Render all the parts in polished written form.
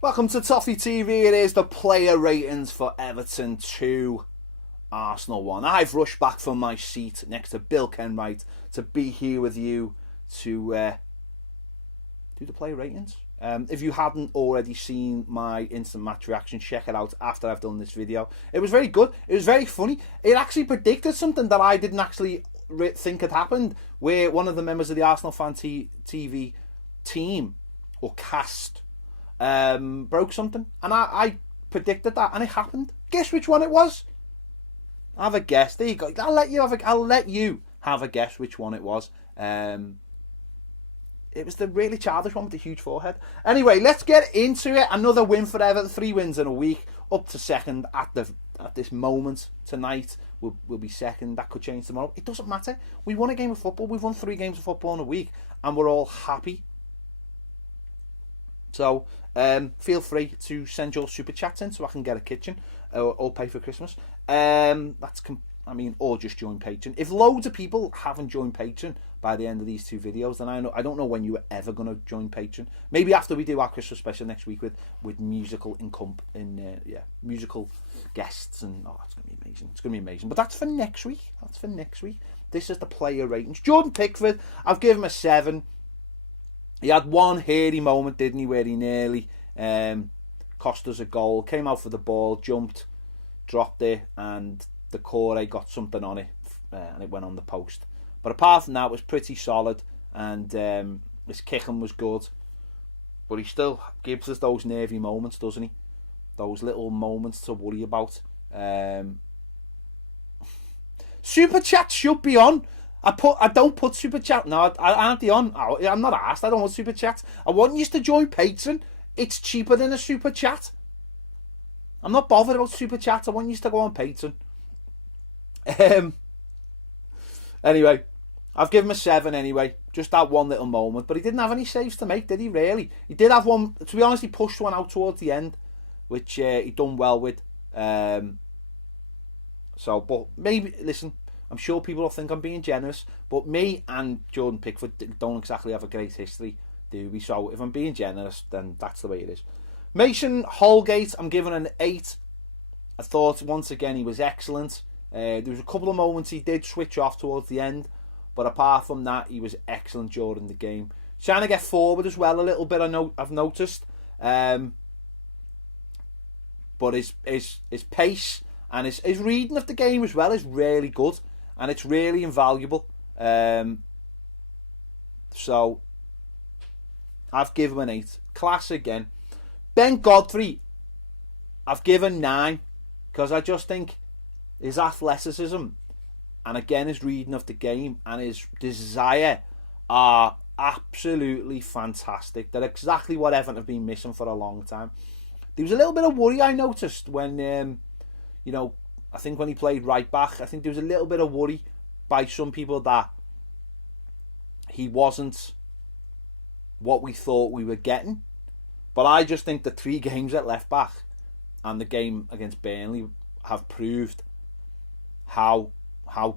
Welcome to Toffee TV. It is the player ratings for Everton 2, Arsenal 1. I've rushed back from my seat next to Bill Kenwright to be here with you to do the player ratings. If you hadn't already seen my instant match reaction, check it out after I've done this video. It was very good. It was very funny. It actually predicted something that I didn't actually think had happened, where one of the members of the Arsenal Fan TV team or cast broke something, and I predicted that, and it happened. Guess which one it was? Have a guess. There you go. I'll let you have a guess which one it was. It was the really childish one with the huge forehead. Anyway, let's get into it. Another win for Everton. 3 wins in a week, up to second at this moment. Tonight we'll be second. That could change tomorrow. It doesn't matter. We won a game of football. We've won 3 games of football in a week, and we're all happy. So feel free to send your super chats in so I can get a kitchen or pay for Christmas. Or just join Patreon. If loads of people haven't joined Patreon by the end of these 2 videos, then I don't know when you are ever going to join Patreon. Maybe after we do our Christmas special next week with musical musical guests, and it's going to be amazing. It's going to be amazing. But that's for next week. This is the player ratings. Jordan Pickford, I've given him a 7. He had one hairy moment, didn't he, where he nearly cost us a goal. Came out for the ball, jumped, dropped it, and the core got something on it, and it went on the post. But apart from that, it was pretty solid, and his kicking was good. But he still gives us those nervy moments, doesn't he? Those little moments to worry about. Super chat should be on. I don't put super chat. No, aren't they on? I'm not asked. I don't want super chat. I want you to join Patreon. It's cheaper than a super chat. I'm not bothered about super chats. I want you to go on Patreon. Anyway, I've given him a 7 anyway. Just that one little moment. But he didn't have any saves to make, did he, really? He did have one. To be honest, he pushed one out towards the end, which he done well with. But maybe, listen, I'm sure people will think I'm being generous, but me and Jordan Pickford don't exactly have a great history, do we? So if I'm being generous, then that's the way it is. Mason Holgate, I'm giving an 8. I thought, once again, he was excellent. There was a couple of moments he did switch off towards the end, but apart from that, he was excellent during the game. Trying to get forward as well a little bit, I've noticed. But his pace and his reading of the game as well is really good, and it's really invaluable. So I've given him an 8. Class again. Ben Godfrey, I've given 9, because I just think his athleticism and again his reading of the game and his desire are absolutely fantastic. They're exactly what Everton have been missing for a long time. There was a little bit of worry I noticed when I think when he played right back, I think there was a little bit of worry by some people that he wasn't what we thought we were getting. But I just think the 3 games at left back and the game against Burnley have proved how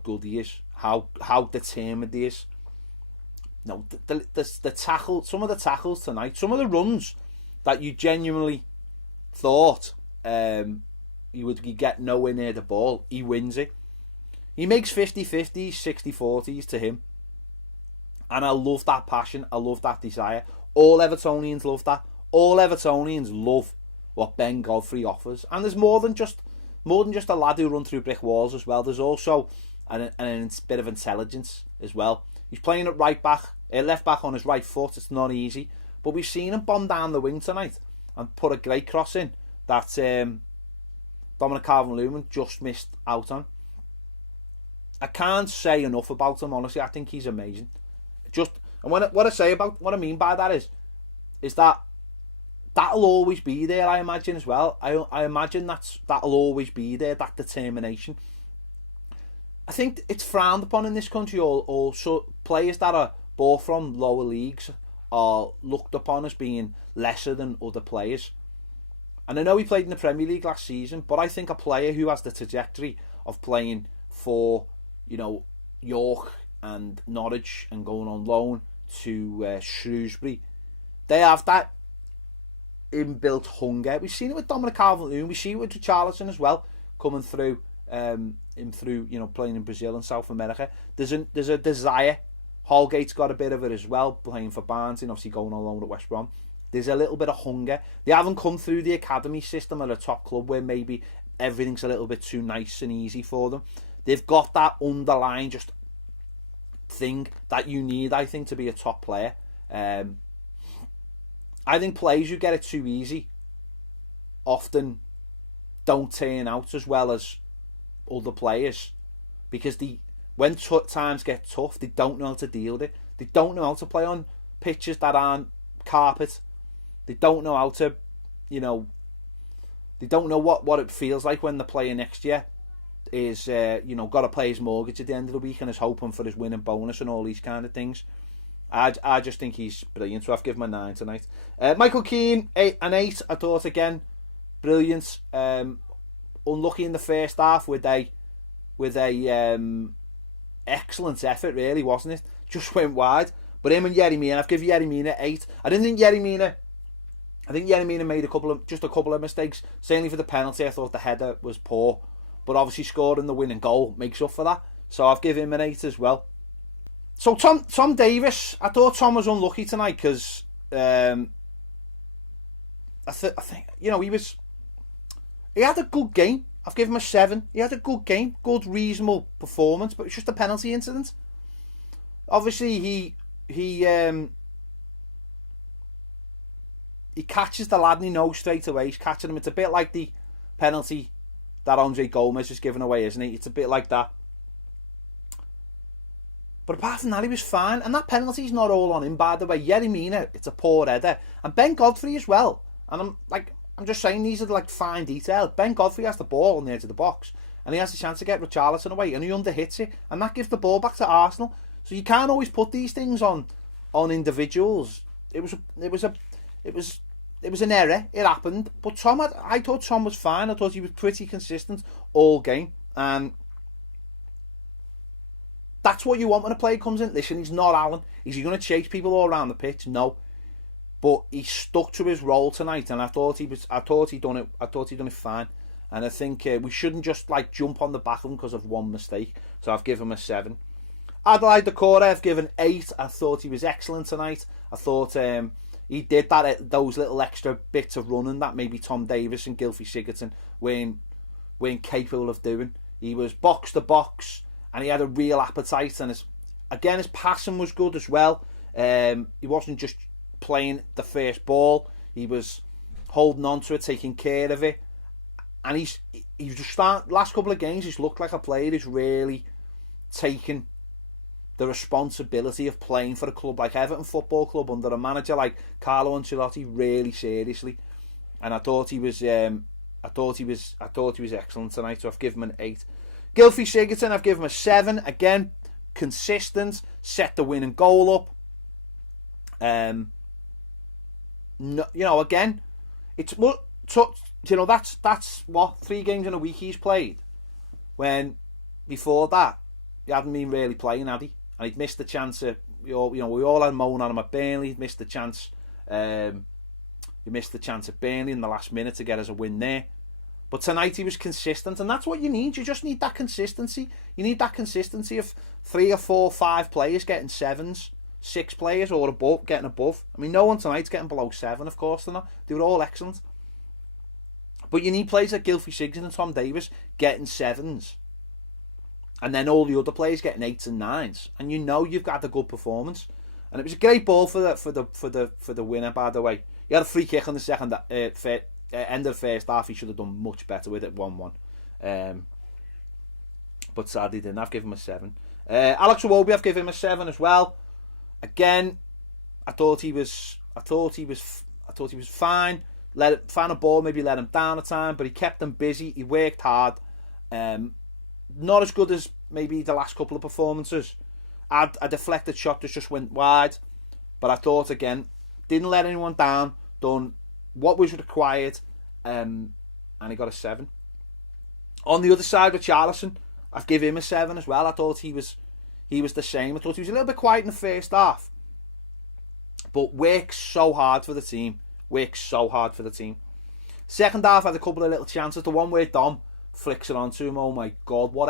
good he is, how determined he is. No, the tackle, some of the tackles tonight, some of the runs that you genuinely thought he would get nowhere near the ball, he wins it. He makes 50-50s, 60-40s to him. And I love that passion. I love that desire. All Evertonians love that. All Evertonians love what Ben Godfrey offers. And there's more than just a lad who run through brick walls as well. There's also a bit of intelligence as well. He's playing at left back on his right foot. It's not easy. But we've seen him bomb down the wing tonight and put a great cross in that Dominic Calvert-Lewin just missed out on. I can't say enough about him, honestly. I think he's amazing. What I mean by that is that that'll always be there, I imagine, as well. I imagine that'll always be there, that determination. I think it's frowned upon in this country. Also, players that are bought from lower leagues are looked upon as being lesser than other players. And I know he played in the Premier League last season, but I think a player who has the trajectory of playing for, York and Norwich and going on loan to Shrewsbury, they have that inbuilt hunger. We've seen it with Dominic Calvert-Lewin. We see it with Richarlison as well, coming through, him through, playing in Brazil and South America. There's a desire. Holgate's got a bit of it as well, playing for Barnes and obviously going on loan at West Brom. There's a little bit of hunger. They haven't come through the academy system at a top club where maybe everything's a little bit too nice and easy for them. They've got that underlying just thing that you need, I think, to be a top player. I think players who get it too easy often don't turn out as well as other players, because when times get tough, they don't know how to deal with it. They don't know how to play on pitches that aren't carpet. They don't know how to, they don't know what it feels like when the player next year is, got to pay his mortgage at the end of the week and is hoping for his winning bonus and all these kind of things. I just think he's brilliant, so I've given him a 9 tonight. Michael Keane, an 8. I thought again, brilliant. Unlucky in the first half with a excellent effort, really, wasn't it? Just went wide. But him and Yerry Mina, I've given Yerry Mina 8. I think Yerry Mina made a couple of mistakes. Certainly for the penalty, I thought the header was poor, but obviously scoring the winning goal makes up for that. So I've given him an 8 as well. So Tom Davies, I thought Tom was unlucky tonight because I think he had a good game. I've given him a 7. He had a good game, good reasonable performance, but it's just a penalty incident. Obviously he catches the lad and he knows straight away he's catching him. It's a bit like the penalty that Andre Gomez has given away, isn't it? It's a bit like that. But apart from that, he was fine. And that penalty's not all on him, by the way. Yerry Mina, it's a poor header. And Ben Godfrey as well. And I'm just saying, these are like fine details. Ben Godfrey has the ball on the edge of the box, and he has the chance to get Richarlison away, and he underhits it, and that gives the ball back to Arsenal. So you can't always put these things on individuals. It was an error. It happened. But I thought Tom was fine. I thought he was pretty consistent all game, and that's what you want when a player comes in. Listen, he's not Alan. Is he going to chase people all around the pitch? No. But he stuck to his role tonight, and I thought he done it fine. And I think we shouldn't just jump on the back of him because of one mistake. So I've given him a 7. Adelaide Decore, I've given 8. I thought he was excellent tonight. I thought he did those little extra bits of running that maybe Tom Davies and Guilford Sigurdsson weren't capable of doing. He was box to box, and he had a real appetite. And his passing was good as well. He wasn't just playing the first ball, he was holding on to it, taking care of it, and he's just last couple of games he's looked like a player who's really taken the responsibility of playing for a club like Everton Football Club under a manager like Carlo Ancelotti really seriously. And I thought he was excellent tonight, so I've given him an 8. Guilford Sigurdsson, I've given him a 7. Again, consistent, set the winning goal up. Again, it's that's what 3 games in a week he's played. When before that he hadn't been really playing, had he? And he'd missed the chance of we all had moan on him at Burnley. He'd missed the chance. He missed the chance at Burnley in the last minute to get us a win there. But tonight he was consistent, and that's what you need. You just need that consistency. You need that consistency of 3 or 4, 5 players getting 7s. 6 players or above, getting above. I mean, no one tonight's getting below 7, of course they're not. They were all excellent. But you need players like Guilford Sigurdsson and Tom Davies getting 7s. And then all the other players getting 8s and 9s. And you've got a good performance. And it was a great ball for the winner, by the way. He had a free kick on the second end of the first half. He should have done much better with it, 1-1. But sadly didn't. I've given him a 7. Alex Wobi, I've given him a 7 as well. Again, I thought he was fine. Found a ball, maybe let him down a time, but he kept them busy. He worked hard. Not as good as maybe the last couple of performances. A deflected shot that just went wide, but I thought again, didn't let anyone down. Done what was required, and he got a 7. On the other side with Richarlison, I've given him a 7 as well. I thought he was the same. I thought he was a little bit quiet in the first half, but works so hard for the team. Works so hard for the team. Second half had a couple of little chances. The one where Dom flicks it onto him. Oh my God, what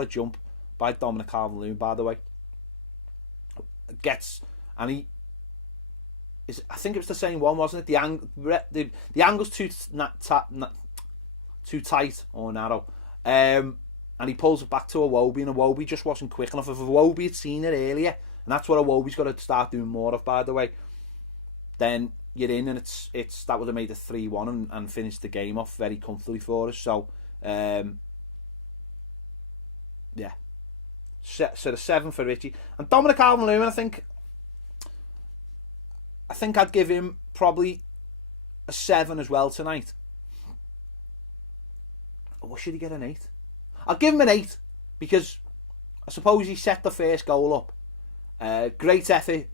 a jump by Dominic Calvert-Lewin, by the way. I think it was the same one, wasn't it? The angle's too tight or narrow. And he pulls it back to Wobi, and Wobi just wasn't quick enough. If Wobi had seen it earlier, and that's what Wobi's got to start doing more of, by the way, then you're in, and it's that would have made it 3-1 and finished the game off very comfortably for us. So, yeah. So the 7 for Richie. And Dominic Calvert-Lewin, I think I'd give him probably a 7 as well tonight. Or should he get an 8? I'll give him an 8 because I suppose he set the first goal up. Great effort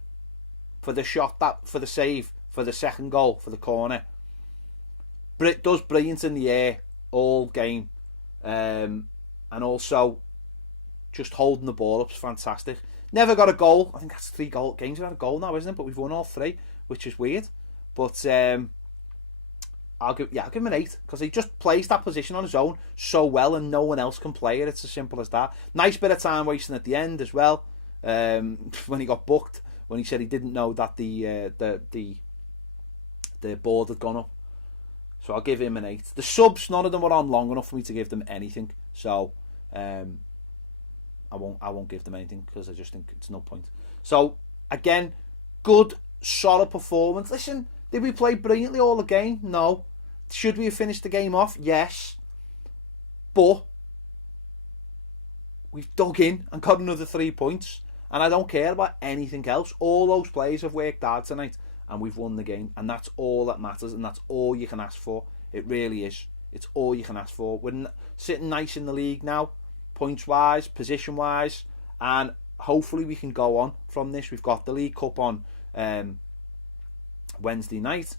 for the shot, for the save, for the second goal, for the corner. Does brilliant in the air all game. And also just holding the ball up is fantastic. Never got a goal. I think that's 3 games without a goal now, isn't it? But we've won all 3, which is weird. But I'll give him an 8 because he just plays that position on his own so well, and no one else can play it. It's as simple as that. Nice bit of time wasting at the end as well. When he got booked, when he said he didn't know that the board had gone up. So I'll give him an 8. The subs, none of them were on long enough for me to give them anything. So I won't give them anything because I just think it's no point. So again, good, solid performance. Listen, did we play brilliantly all the game? No. Should we have finished the game off? Yes. But we've dug in and got another 3 points. And I don't care about anything else. All those players have worked hard tonight and we've won the game. And that's all that matters, and that's all you can ask for. It really is. It's all you can ask for. We're sitting nice in the league now, points-wise, position-wise, and hopefully we can go on from this. We've got the League Cup on Wednesday night,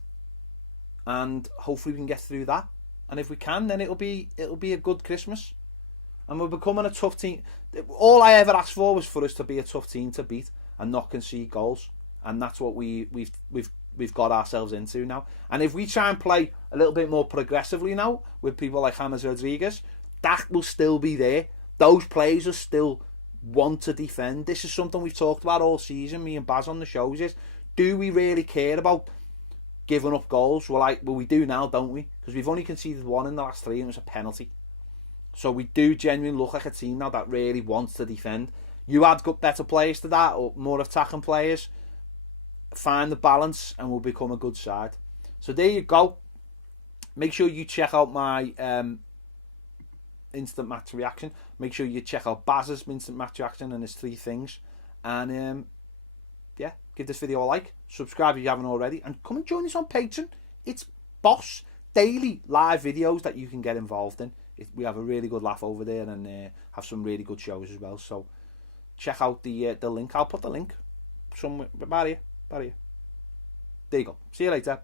and hopefully we can get through that. And if we can, then it'll be a good Christmas, and we're becoming a tough team. All I ever asked for was for us to be a tough team to beat and not concede goals, and that's what we've got ourselves into now. And if we try and play a little bit more progressively now with people like James Rodriguez, that will still be there. Those players will still want to defend. This is something we've talked about all season, me and Baz on the shows, is do we really care about giving up goals? Well, we do now, don't we? Because we've only conceded 1 in the last 3 and it was a penalty. So we do genuinely look like a team now that really wants to defend. You add better players to that, or more attacking players, find the balance, and we'll become a good side. So there you go. Make sure you check out my instant match reaction. Make sure you check out Baz's instant match reaction and his 3 things. And yeah, give this video a like, subscribe if you haven't already, and come and join us on Patreon. It's boss daily live videos that you can get involved in. We have a really good laugh over there, and have some really good shows as well. So check out the link. I'll put the link somewhere. About here. There you go. See you later.